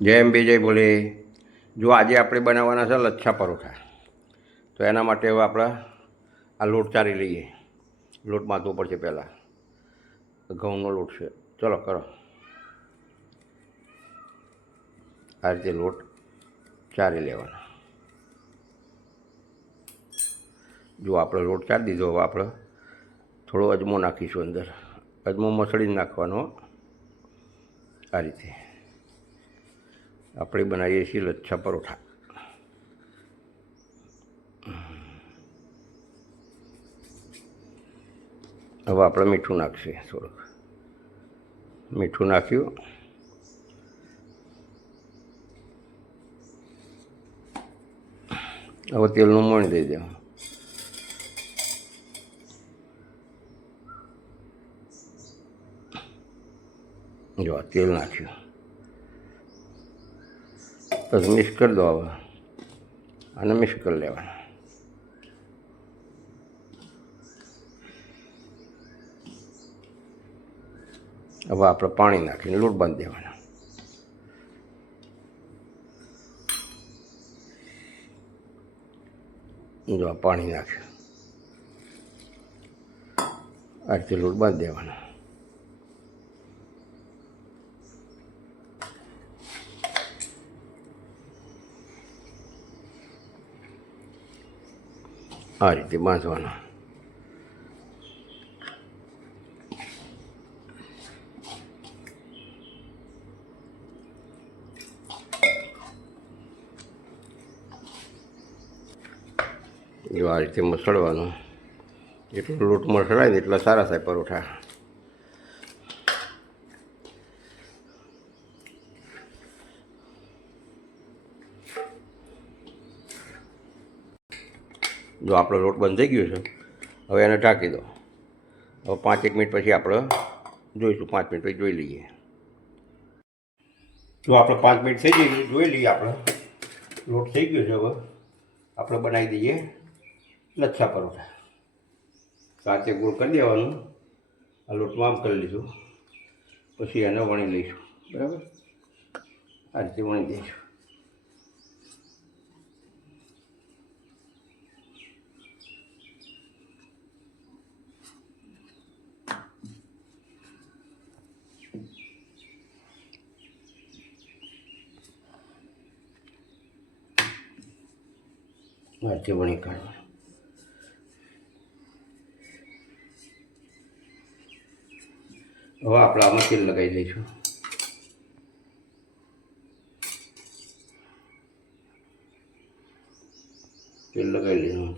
જય અંબે જય બોલે. જો આજે આપણે બનાવવાના છે લચ્છા પરોઠા. તો એના માટે હવે આપણે આ લોટ ચારી લઈએ. લોટ બાંધવો પડશે પહેલાં. ઘઉંનો લોટ છે. ચલો કરો. આ રીતે લોટ ચારી લેવાનો. જો આપણે લોટ ચારી દીધો, હવે આપણે થોડો અજમો નાખીશું અંદર. અજમો મસળીને નાખવાનો. આ રીતે આપણે બનાવીએ છીએ લચ્છા પરોઠા. હવે આપણે મીઠું નાખશે. થોડુંક મીઠું નાખ્યું. હવે તેલનું મોણ દઈ દેવું. જો તેલ નાખ્યું. પછી મિક્સ કરી દો. હવે આને મિક્સ કરી લેવાનું. હવે આપણે પાણી નાખીને લોટ બાંધી દેવાનો. જો પાણી નાખ્યું. આ રીતે લોટ બાંધી દેવાનો. આ રીતે બાંધવાનો. જો આ રીતે મસળવાનું. એટલો લોટ મસળાય ને એટલા સારા થાય પરોઠા. જો આપણો લોટ બંધ થઈ ગયો છે, હવે એને ઢાંકી દો. હવે 5-1 મિનિટ પછી આપણે જોઈશું. 5 મિનિટ પછી જોઈ લઈએ. જો આપણે 5 મિનિટ થઈ ગઈ, જોઈ લઈએ. આપણે લોટ થઈ ગયો છે. હવે આપણે બનાવી દઈએ લચ્છા પરોઠા. સાથે ગોળ કરી દેવાનું. આ લોટમાં આમ કરી લીધું. પછી એને વણી લઈશું. બરાબર, આ રીતે વણી દઈશું. આ રીતે વણી કાઢવાનું. હવે આપણે આમાં તેલ લગાવી દઈશું. તેલ લગાવી લઈશું.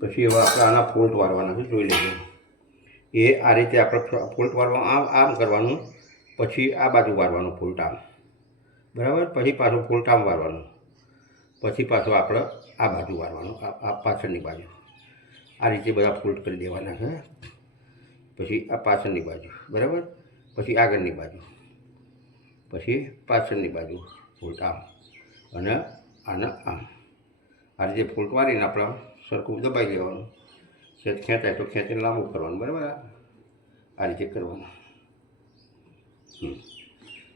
પછી હવે આપણે આના ફોલ્ટ વારવાના છે. જોઈ લેજો. એ આ રીતે આપણે ફોલ્ટ વારવા આમ કરવાનું. પછી આ બાજુ વારવાનું ફોલ્ટ આમ. બરાબર, પછી પાછું ફોલ્ટ આમ વારવાનું. પછી પાછું આપણે આ બાજુ વારવાનું, આ પાછળની બાજુ. આ રીતે બધા ફોલ્ડ કરી દેવાના છે. પછી આ પાછળની બાજુ. બરાબર, પછી આગળની બાજુ, પછી પાછળની બાજુ ફોલ્ટ આમ, અને આને આમ. આ રીતે ફોલ્ટ વારીને આપણે સરખું દબાઈ દેવાનું. ખેંચાય તો ખેંચીને લાંબુ કરવાનું. બરાબર, આ રીતે કરવાનું.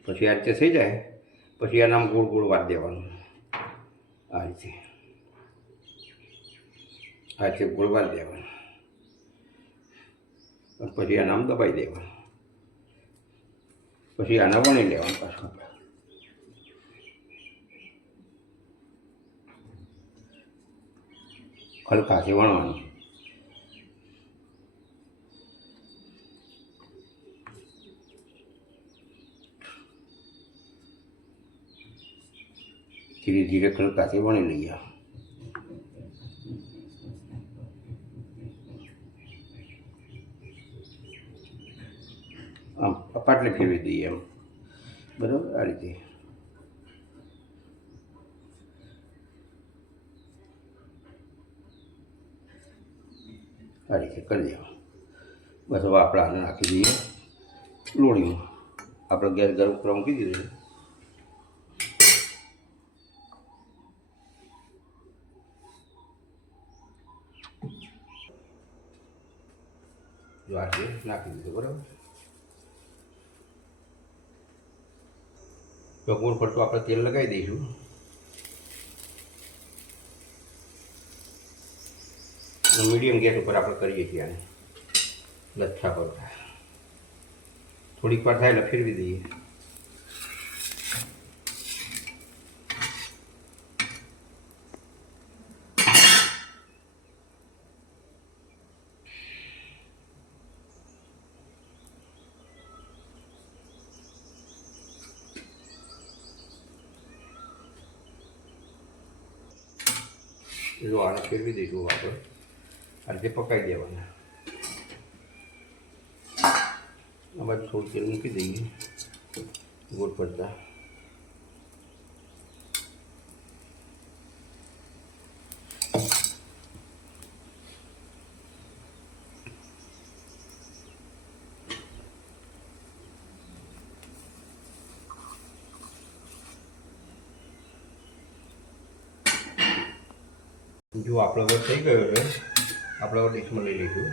પછી આ રીતે થઈ જાય પછી આને આમ ગોળ ગોળ વાર દેવાનું. આ રીતે ગોળ વાર દેવાનું. પછી આને આમ દબાઈ દેવાનું. પછી આને વણી લેવાનું. પાછું હલકાથી વણવાનું. ધીરે ધીરે હલકાથી વણી લઈએ. આમ પાટલી ફેરવી દઈએ એમ. બરાબર, આ રીતે. આ રીતે કરી દેવાનું. બસ હવે આપણે આને નાખી દઈએ લોણીમાં. આપણે ગેસ ગરમ કરવા મૂકી દીધું. જો આ રીતે નાખી દીધું. બરાબર, તો ગોળ પડતું આપણે તેલ લગાવી દઈશું. મીડિયમ ગેસ ઉપર આપણે કરીએ છીએ આને લચ્છા પરોઠા. થોડીક વાર થાય એટલે ફેરવી દઈએ. જો આને ફેરવી દઈશું આપણે. આ રીતે પકાવી દેવાના. આ બાજુ થોડું તેલ મૂકી દઈએ ગોળ પડતા. જો આપણો હવે થઈ ગયો છે. આપણે હવે ડીશમાં લઈ લઈશું.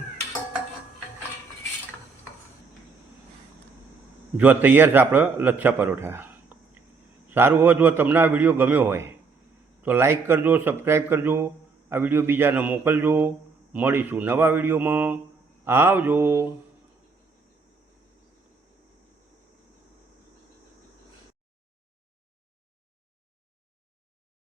જો તૈયાર છે આપણો લચ્છા પરોઠા. સારું હોય, જો તમને આ વિડીયો ગમ્યો હોય તો લાઈક કરજો, સબસ્ક્રાઈબ કરજો, આ વિડીયો બીજાને મોકલજો. મળીશું નવા વિડીયોમાં. આવજો.